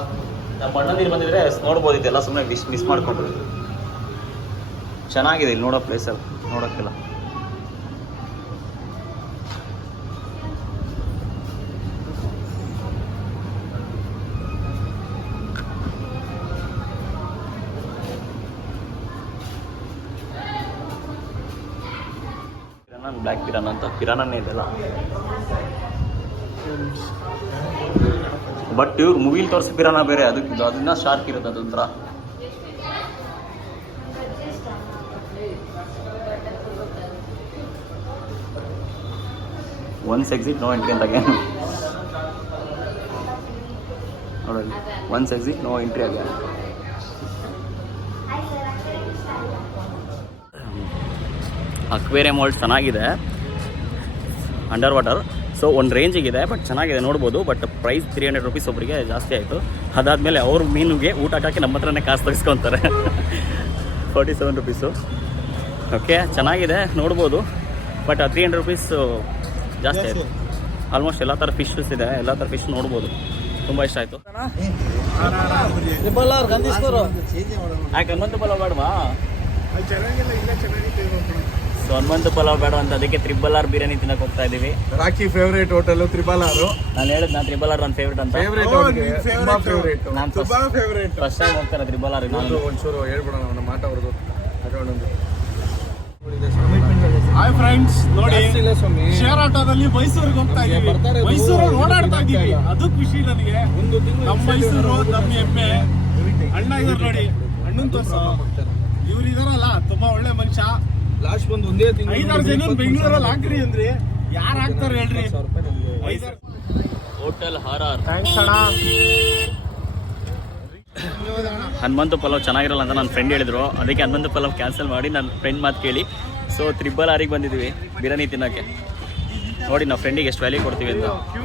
ನಮ್ಮ ಅಣ್ಣಂದಿರು ಬಂದಿದ್ರೆ ನೋಡ್ಬೋದಿತ್ತು ಎಲ್ಲ ಸುಮ್ಮನೆ ಮಿಸ್ ಮಿಸ್ ಮಾಡ್ಕೊಂಡು ಚೆನ್ನಾಗಿದೆ ಇಲ್ಲಿ ನೋಡೋ ಪ್ಲೇಸಲ್ಲಿ ನೋಡೋಕ್ಕೆಲ್ಲ. ಅಂತ ಕಿರಾಣನೇ ಇದೆಲ್ಲ ಬಟ್ ಇವ್ರು ಮೂವಿಲಿ ತೋರಿಸಿ ಕಿರಾಣ ಬೇರೆ ಅದಕ್ಕೆ ಅದನ್ನ ಶಾರ್ಕ್ ಇರುತ್ತೆ ಅದೊಂಥರ. ಒನ್ಸ್ ಎಕ್ಸಿಟ್ ನೋ ಎಂಟ್ರಿ ಅಂತ ಅಗೇನ್ ನೋಡಿ once exit no entry again aquarium world ಚೆನ್ನಾಗಿದೆ. ಅಂಡರ್ ವಾಟರ್ ಸೊ ಒಂದು ರೇಂಜಿಗಿದೆ ಬಟ್ ಚೆನ್ನಾಗಿದೆ ನೋಡ್ಬೋದು. But price three hundred rupees ಒಬ್ಬರಿಗೆ ಜಾಸ್ತಿ ಆಯಿತು. ಅದಾದಮೇಲೆ ಅವ್ರ ಮೀನಿಗೆ ಊಟ ಹಾಕಿ ನಮ್ಮ ಹತ್ರನೇ ಕಾಸು ತೆಗೆಸ್ಕೊತಾರೆ. ಫೋರ್ಟಿ ಸೆವೆನ್ ರುಪೀಸು ಓಕೆ ಚೆನ್ನಾಗಿದೆ ನೋಡ್ಬೋದು. ಬಟ್ ತ್ರೀ ಹಂಡ್ರೆಡ್ ರುಪೀಸು ಜಾಸ್ತಿ ಆಯಿತು. ಆಲ್ಮೋಸ್ಟ್ ಎಲ್ಲ ಥರ ಫಿಶಸ್ ಇದೆ ಎಲ್ಲ ಥರ ಫಿಶ್ ನೋಡ್ಬೋದು. ತುಂಬ ಇಷ್ಟ ಆಯಿತು. ಯಾಕೆ ಹನುಮಂತ ಬಲ ಬೇಡವಾ ಚೆನ್ನಾಗಿಲ್ಲ ಇಲ್ಲ ಚೆನ್ನಾಗಿತ್ತು ಸೊ ಹನುಮಂತ ಪಲಾವ್ ಬೇಡ ಅಂತ ಅದಕ್ಕೆ ತ್ರಿಬಲ್ ಆರ್ ಬಿರಿಯಾನಿ ತಿನ್ನಕ್ ಹೋಗ್ತಾ ಇದೀವಿ. ರಾಕಿ ಫೇವ್ರೇಟ್ ಹೋಟೆಲ್ ಆರ್ ನಾನು ಹೇಳಿದ್ ನಾನು ತ್ರಿಬಲ್ ಆರ್ ನನ್ನ ಫೇವ್ರೇಟ್ ಅಂತ. ಫೇವ್ರೇಟ್ ತುಂಬಾ ಫೇವ್ರೇಟ್ ನಾನು ತುಂಬಾ ಫೇವ್ರೇಟ್ ಫಸ್ಟ್ ಟೈಮ್ ಹೋಗ್ತಾರೆ ತ್ರಿಬಲ್ ಆರ್ ಒಂದು ಒಂಚೂರು ಹೇಳ್ಬಿಡೋಣ ನಮ್ಮ ಮಾಟ ಅವ್ರದ್ದು. ಅದೊಂದು ಹಾಯ್ ಫ್ರೆಂಡ್ಸ್ ನೋಡಿ ಶೇರ್ ಆಟೋದಲ್ಲಿ ಮೈಸೂರಿಗೆ ಹೋಗ್ತಾ ಇದೀವಿ. ಮೈಸೂರಲ್ಲಿ ಓಡಾಡ್ತಾ ಇದೀವಿ. ಅದು ಖುಷಿ ನನಗೆ. ಒಂದು ನಮ್ಮ ಮೈಸೂರು ನಮ್ಮ ಹೆಮ್ಮೆ ಅಣ್ಣ ಇದಾರೆ ನೋಡಿ. ಅಣ್ಣನ್ ತೋರ್ಸ. ಇವ್ರು ಇದಾರಲ್ಲ ತುಂಬಾ ಒಳ್ಳೆ ಮನುಷ್ಯ. ಲಾಸ್ಟ್ ಬಂದು ಒಂದೇ ತಿಂಗಳು ಐದಾರು ಜನ ಬೆಂಗಳೂರಲ್ಲಿ ಹಾಕ್ರಿ ಅಂದ್ರಿ. ಯಾರು ಹಾಕ್ತಾರೆ ಹೇಳ್ರಿ. ಹೋಟೆಲ್ ಆರ್ ಥ್ಯಾಂಕ್ಸ್ ಅಣ್ಣ. ಹನುಮಂತ ಪಲಾವ್ ಚೆನ್ನಾಗಿರಲ್ಲ ಅಂತ ನನ್ನ ಫ್ರೆಂಡ್ ಹೇಳಿದ್ರು. ಅದಕ್ಕೆ ಹನುಮಂತ ಪಲಾವ್ ಕ್ಯಾನ್ಸಲ್ ಮಾಡಿ ನನ್ನ ಫ್ರೆಂಡ್ ಮಾತು ಕೇಳಿ. ಸೊ ತ್ರಿಬಲ್ ಆರಿಗೆ ಬಂದಿದ್ವಿ ಬಿರಿಯಾನಿ ತಿನ್ನೋಕ್ಕೆ ನೋಡಿ ನಾವು ಫ್ರೆಂಡಿಗೆ ಎಷ್ಟು ವ್ಯಾಲ್ಯೂ ಕೊಡ್ತೀವಿ ಅಂತ. ಕ್ಯೂ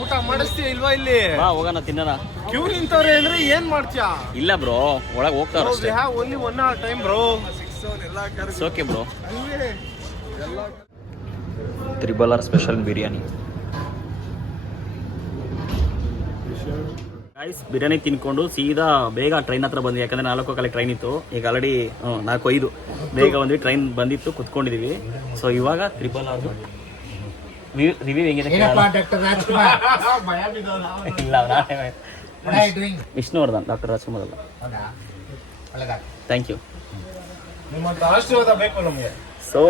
ಊಟ ಮಾಡಿಸ್ತೀಯ ಇಲ್ವಾ ಇಲ್ಲಿ? ಬಾ ಹೋಗೋಣ ತಿನ್ನೋಣ. ಕ್ಯೂ ನಿಂತವ್ರೆ ಅಂದ್ರೆ ಏನ್ ಮಾಡ್ತೀಯಾ? ಇಲ್ಲ ಬ್ರೋ ಒಳಗೆ ಹೋಗ್ತಾರ ಅಷ್ಟೇ. Only one hour time bro okay bro triple R special biryani guys biryani ತಿನ್ಕೊಂಡು ಸೀದಾ ಬೇಗ ಟ್ರೈನ್ ಹತ್ರ ಬಂದ್ವಿ. ಯಾಕಂದ್ರೆ ನಾಲ್ಕು ಕಾಲಕ್ಕೆ ಟ್ರೈನ್ ಇತ್ತು. ಈಗ ಆಲ್ರೆಡಿ ನಾಲ್ಕು ಐದು. ಬೇಗ ಬಂದ್ವಿ ಟ್ರೈನ್ ಬಂದಿತ್ತು ಕುತ್ಕೊಂಡಿದೀವಿ. ಸೊ ಇವಾಗ ತ್ರಿಬಲ್ ಆರ್ ರಿವ್ಯೂ ಹೆಂಗಿದೆ. ಇಲ್ಲ ವಿಷ್ಣುವರ್ಧನ್ ಡಾಕ್ಟರ್ ರಾಜ್ಕುಮಾರ್ ಅಲ್ಲ. ಥ್ಯಾಂಕ್ ಯು ನಿಮ್ಮಂತ ಆಶೀರ್ವಾದ ಬೇಕು ನಮ್ಗೆ. ಸೊ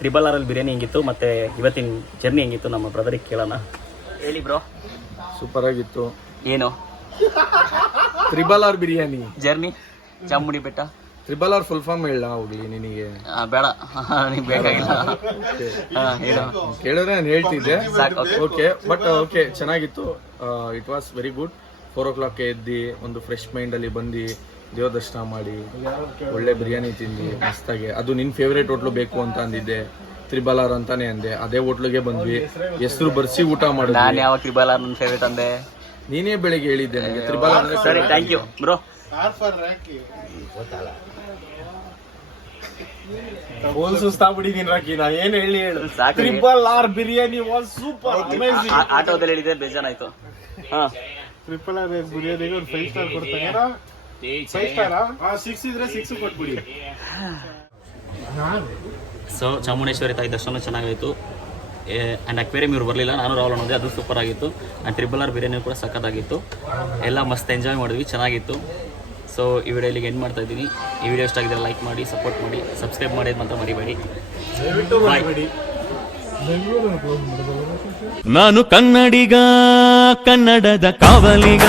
ಟ್ರಿಬಲ್ ಆರ್ ಅಲ್ಲಿ ಬಿರಿಯಾನಿ ಹೆಂಗಿತ್ತು ಮತ್ತೆ ಇವತ್ತಿನ ಜರ್ನಿ ಹೆಂಗಿತ್ತು ನಮ್ಮ ಬ್ರದರಿಗೆ ಕೇಳೋಣ. ಹೇಳಿ ಬ್ರೋ ಸೂಪರ್ ಆಗಿತ್ತು. ಏನು? Triple R biryani. Journey Chamundi Betta? Triple R full form ಹೇಳ ಹೋಗ್ಲಿ ನಿನಗೆ. ಆ, ಬೇಡ. <laughs> ನಿಮ್ಗೆ ಬೇಕಾಗಿಲ್ಲ. ಹಾ, ಏನು ಕೇಳಿದ್ರೆ ನಾನು ಹೇಳ್ತಿದ್ದೆ. ಸಾಕು, okay. ಓಕೆ ಬಟ್ ಓಕೆ ಚೆನ್ನಾಗಿತ್ತು. It was very good four o'clock ಎದ್ದು ಒಂದು ಫ್ರೆಶ್ ಮೈಂಡಲ್ಲಿ ಬಂದು. ದೇವ್ರ ದರ್ಶನ ಮಾಡಿ ಒಳ್ಳೆ ಬಿರಿಯಾನಿ ತಿಂದು ಮಸ್ತಾಗಿ. ಅದು ನಿನ್ ಫೇವ್ರೇಟ್ ಹೋಟ್ಲು ಬೇಕು ಅಂತ ಅಂದಿದ್ದೆ. ತ್ರಿಬಲ್ ಆರ್ ಅಂತಾನೆ ಅಂದೆ. ಅದೇ ಹೋಟ್ಲಿಗೆ ಬಂದ್ವಿ. ಹೆಸರು ಬರ್ಸಿ ಊಟ ನಾನು ಮಾಡಿದ್ವಿ ಯಾವ ತ್ರಿಬಲ್ ಆರ್ ನನ್ನ ಫೇವ್ರೇಟ್ ಅಂದೆ? ನೀನೇ ಬೆಳಿಗ್ಗೆ ಹೇಳಿದ್ದೆ ನನಗೆ. ತ್ರಿಬಲ್ ಆರ್ ಅಂದ್ರೆ ಸರಿ ಥ್ಯಾಂಕ್ ಯು ಬ್ರೋ. ಹೋಲ್ ಸುಸ್ತಾಗ್ಬಿಟ್ಟಿದೀನಿ ರಾಕಿ. ನಾ ಏನ್ ಹೇಳಿ ಹೇಳು. ಸಾಕು. Triple R biryani was super amazing ಆಟೋದಲ್ಲಿ ಹೇಳಿದ್ರೆ ಬೇಜಾನಾಯ್ತು ಹಾ. ಟ್ರಿಪಲ್ ಆರ್ ಬಿರಿಯಾನಿಗೆ ಒಂದು ಫೈವ್ ಸ್ಟಾರ್ ಕೊಡ್ತಾರೆ. ಫೈವ್ ಸ್ಟಾರ್ ಸಿಕ್ಸ್ ಇದ್ರೆ ಸಿಕ್ಸ್ ಕೊಟ್ಬಿಡಿ. ಸೊ ಚಾಮುಂಡೇಶ್ವರಿ ತಾಯಿ ದರ್ಶನ ಚೆನ್ನಾಗಾಯಿತು. ಆ್ಯಂಡ್ ಅಕ್ವೇರಿಯಂ ಇವ್ರು ಬರಲಿಲ್ಲ ನಾನು ರಾಹುಲ್ ಅನ್ನೋದೇ ಅದು ಸೂಪರ್ ಆಗಿತ್ತು. ಆ್ಯಂಡ್ ತ್ರಿಬಲ್ ಆರ್ ಬಿರಿಯಾನಿ ಕೂಡ ಸಖತ್ತಾಗಿತ್ತು. ಎಲ್ಲ ಮಸ್ತ್ ಎಂಜಾಯ್ ಮಾಡಿದ್ವಿ ಚೆನ್ನಾಗಿತ್ತು. ಸೊ ಈ ವಿಡಿಯೋ ಇಲ್ಲಿಗೆ ಎಂಡ್ ಮಾಡ್ತಾ ಇದ್ದೀನಿ. ಈ ವಿಡಿಯೋ ಇಷ್ಟ ಆಗಿದ್ರೆ ಲೈಕ್ ಮಾಡಿ ಸಪೋರ್ಟ್ ಮಾಡಿ ಸಬ್ಸ್ಕ್ರೈಬ್ ಮಾಡೋದು ಮಾತ್ರ ಮರಿಬೇಡಿ. ನಾನು ಕನ್ನಡಿಗ ಕನ್ನಡದ ಕಾವಲಿಗ.